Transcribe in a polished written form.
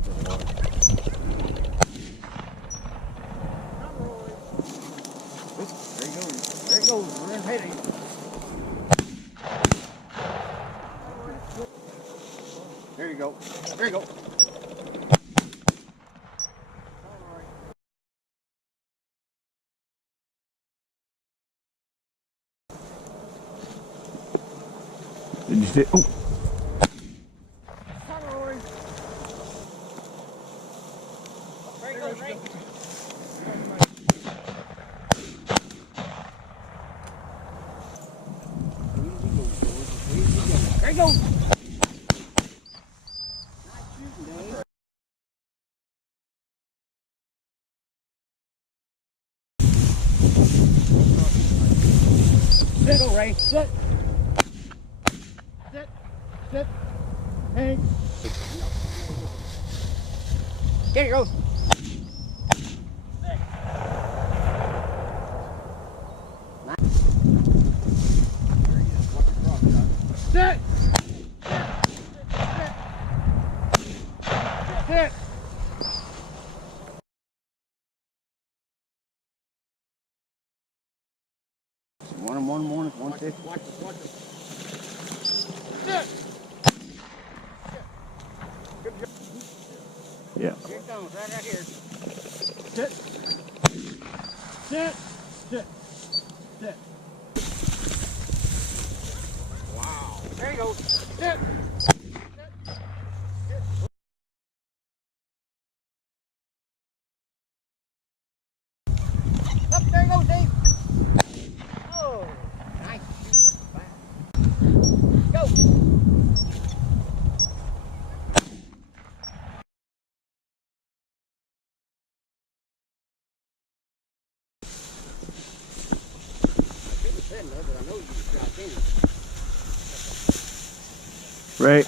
There he goes. We're in heading. There you go. There you go. Did you see? Oh. There he goes, Ray. There he goes. Sit, go, Ray. Sit. Sit. Sit. Hang. There you go. Sit. Sit. One, 50. Watch this. Sit. Good job. Yeah. Here it comes, right here. Sit. Sit. Sit. Sit. Wow. There you go. Sit. Up, there you go, Dave. Oh, nice. Go. But I know you just got in. Right.